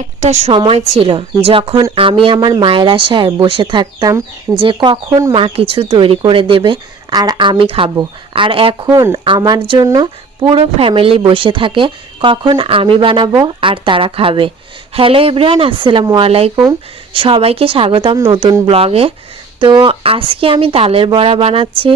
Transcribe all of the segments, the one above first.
একটা সময় ছিল যখন আমি আমার মায়ের আশায় বসে থাকতাম যে কখন মা কিছু তৈরি করে দেবে আর আমি খাবো। আর এখন আমার জন্য পুরো ফ্যামিলি বসে থাকে কখন আমি বানাবো আর তারা খাবে। হ্যালো এভরিওয়ান, আসসালামু আলাইকুম। সবাইকে স্বাগতম নতুন ব্লগে। তো আজকে আমি তালের বড়া বানাচ্ছি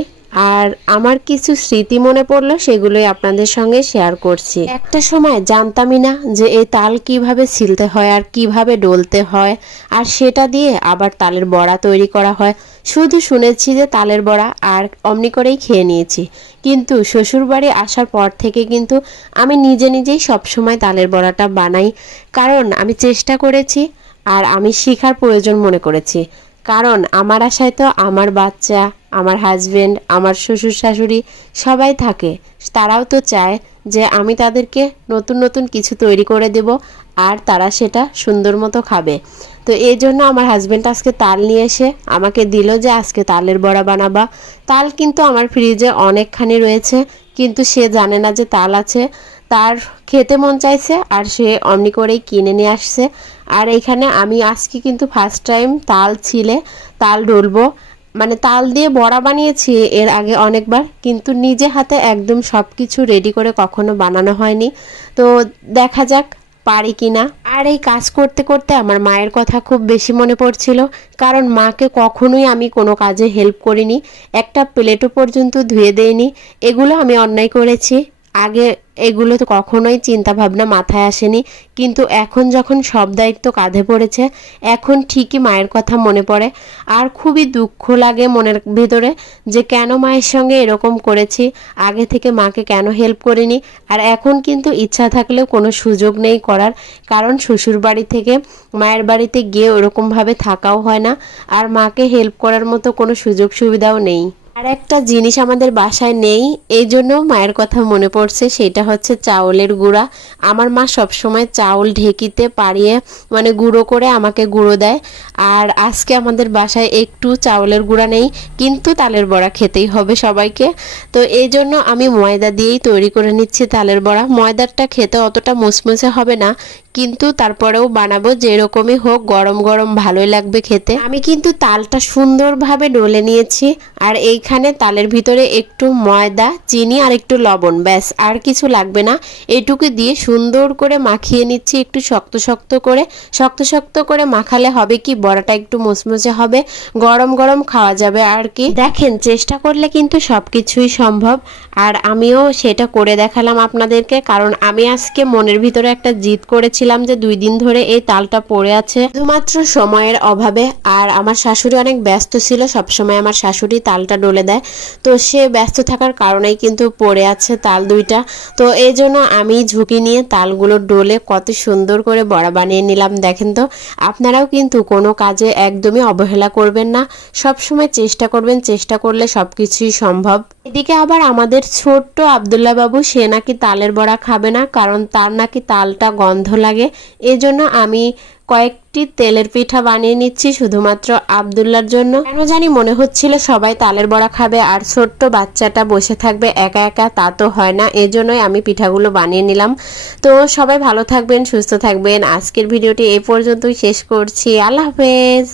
আর আমার কিছু স্মৃতি মনে পড়লো, সেগুলোই আপনাদের সঙ্গে শেয়ার করছি। একটা সময় জানতামই না যে এই তাল কিভাবে ছিলতে হয় আর কিভাবে ডলতে হয়, আর সেটা দিয়ে আবার তালের বড়া তৈরি করা হয়। শুধু শুনেছি যে তালের বড়া, আর অমনি করেই খেয়ে নিয়েছি। কিন্তু শ্বশুরবাড়ি আসার পর থেকে কিন্তু আমি নিজেই সবসময় তালের বড়াটা বানাই, কারণ আমি চেষ্টা করেছি আর আমি শেখার প্রয়োজন মনে করেছি। কারণ আমার আশায় তো আমার বাচ্চা, আমার হাজবেন্ড, আমার শ্বশুর শাশুড়ি সবাই থাকে। তারাও তো চায় যে আমি তাদেরকে নতুন নতুন কিছু তৈরি করে দেব আর তারা সেটা সুন্দর মতো খাবে। তো এই জন্য আমার হাজবেন্ড আজকে তাল নিয়ে এসে আমাকে দিল যে আজকে তালের বড়া বানাবা। তাল কিন্তু আমার ফ্রিজে অনেকখানি রয়েছে, কিন্তু সে জানে না যে তাল আছে। তার খেতে মন চাইছে আর সে অমনি করেই কিনে নিয়ে আসছে। আর এখানে আমি আজকে কিন্তু ফার্স্ট টাইম তাল ছিলে তাল ডলবো। মানে তাল দিয়ে বড়া বানিয়েছি এর আগে অনেকবার, কিন্তু নিজে হাতে একদম সব কিছু রেডি করে কখনো বানানো হয়নি। তো দেখা যাক পারি কিনা। আর এই কাজ করতে করতে আমার মায়ের কথা খুব বেশি মনে পড়ছিল, কারণ মাকে কখনোই আমি কোনো কাজে হেল্প করিনি, একটা প্লেটও পর্যন্ত ধুয়ে দেইনি। এগুলো আমি অন্যায় করেছি। আগে এগুলো তো কখনোই চিন্তা ভাবনা মাথায় আসেনি, কিন্তু এখন যখন সব দায়িত্ব কাঁধে পড়েছে এখন ঠিকই মায়ের কথা মনে পড়ে। আর খুবই দুঃখ লাগে মনের ভিতরে যে কেন মায়ের সঙ্গে এরকম করেছি, আগে থেকে মাকে কেন হেল্প করিনি। আর এখন কিন্তু ইচ্ছা থাকলেও কোনো সুযোগ নেই করার, কারণ শ্বশুর বাড়ি থেকে মায়ের বাড়িতে গিয়ে ওরকমভাবে থাকাও হয় না, আর মাকে হেল্প করার মতো কোনো সুযোগ সুবিধাও নেই। আর একটা জিনিস আমাদের বাসায় নেই, এই জন্য মায়ের কথা মনে পড়ছে, সেটা হচ্ছে চাউলের গুঁড়া। আমার মা সবসময় চাউল ঢেকিতে পাড়িয়ে মানে গুঁড়ো করে আমাকে গুঁড়ো দেয়। আর আজকে আমাদের বাসায় একটু চাউলের গুঁড়া নেই, কিন্তু তালের বড়া খেতেই হবে সবাইকে। তো এই জন্য আমি ময়দা দিয়েই তৈরি করে নিচ্ছি তালের বড়া। ময়দাটা খেতে অতটা মুচমুচে হবে না, কিন্তু তারপরেও বানাবো যেরকমই হোক, গরম গরম ভালোই লাগবে খেতে। আমি কিন্তু তালটা সুন্দরভাবে ডলে নিয়েছি, আর এইখানে তালের ভিতরে একটু ময়দা, চিনি আর একটু লবণ, ব্যাস আর কিছু লাগবে না। এইটুকু দিয়ে সুন্দর করে মাখিয়ে নিচ্ছি, একটু শক্ত শক্ত করে মাখালে হবে কি বড়াটা একটু মুচমুচে হবে, গরম গরম খাওয়া যাবে আর কি। দেখেন, চেষ্টা করলে কিন্তু সবকিছুই সম্ভব। আর আমিও সেটা করে দেখালাম আপনাদেরকে, কারণ আমি আজকে মনের ভিতরে একটা জিদ করেছিলাম যে 2 দিন ধরে এই তালটা পড়ে আছে, শুধুমাত্র সময়ের অভাবে। আর আমার শাশুড়ি অনেক ব্যস্ত ছিল, সবসময় আমার শাশুড়ি তালটা ডলে দেয়, তো সে ব্যস্ত থাকার কারণেই কিন্তু পড়ে আছে তাল 2টা। তো এই জন্য আমি ঝুঁকি নিয়ে তালগুলো ডলে কত সুন্দর করে বড়া বানিয়ে নিলাম। দেখেন তো, আপনারাও কিন্তু কোনো কাজে একদমই অবহেলা করবেন না, সবসময় চেষ্টা করবেন, চেষ্টা করলে সবকিছুই সম্ভব। এদিকে আবার আমাদের ছোট্ট আব্দুল্লাহ বাবু, সে নাকি তালের বড়া খাবে না, কারণ তার নাকি তালটা গন্ধ লাগে। এজন্য আমি কয়েকটি তেলের পিঠা বানিয়ে নিচ্ছি শুধুমাত্র আব্দুল্লার জন্য। কেন জানি মনে হচ্ছিল সবাই তালের বড়া খাবে আর ছোট্ট বাচ্চাটা বসে থাকবে একা একা, তা তো হয় না। এজন্যই আমি পিঠাগুলো বানিয়ে নিলাম। তো সবাই ভালো থাকবেন, সুস্থ থাকবেন। আজকের ভিডিওটি এই পর্যন্তই শেষ করছি। আল্লাহ হাফেজ।